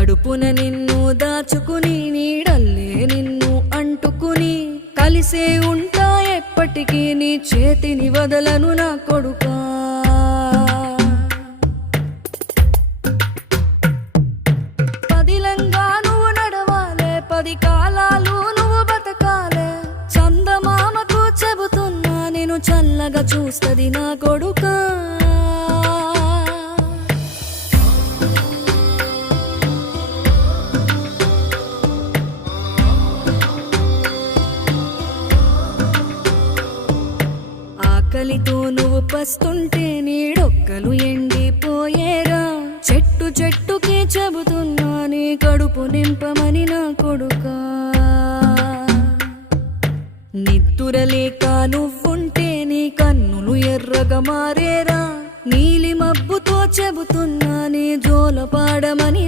కడుపున నిన్ను దాచుకుని నీడల్లే నిన్ను అంటుకుని కలిసే ఉంటా ఎప్పటికీ నీ చేతిని వదలను నా కొడుకా పదిలంగా నువ్వు నడవాలే పది కాలాలు నువ్వు బతకాలే చందమామకు చెబుతున్నా నేను చల్లగా చూస్తుంది నా కొడుకా ఆకలితో నువ్వు పస్తుంటే నీడొక్కలు ఎండిపోయేరా చెట్టు చెట్టుకే చెబుతున్నా నీ కడుపు నింపమని నా కొడుకా నిద్దురలేక నువ్వుంటే నీ కన్నులు ఎర్రగా మారేరా నీలి మబ్బుతో చెబుతున్నా నీ జోలపాడమని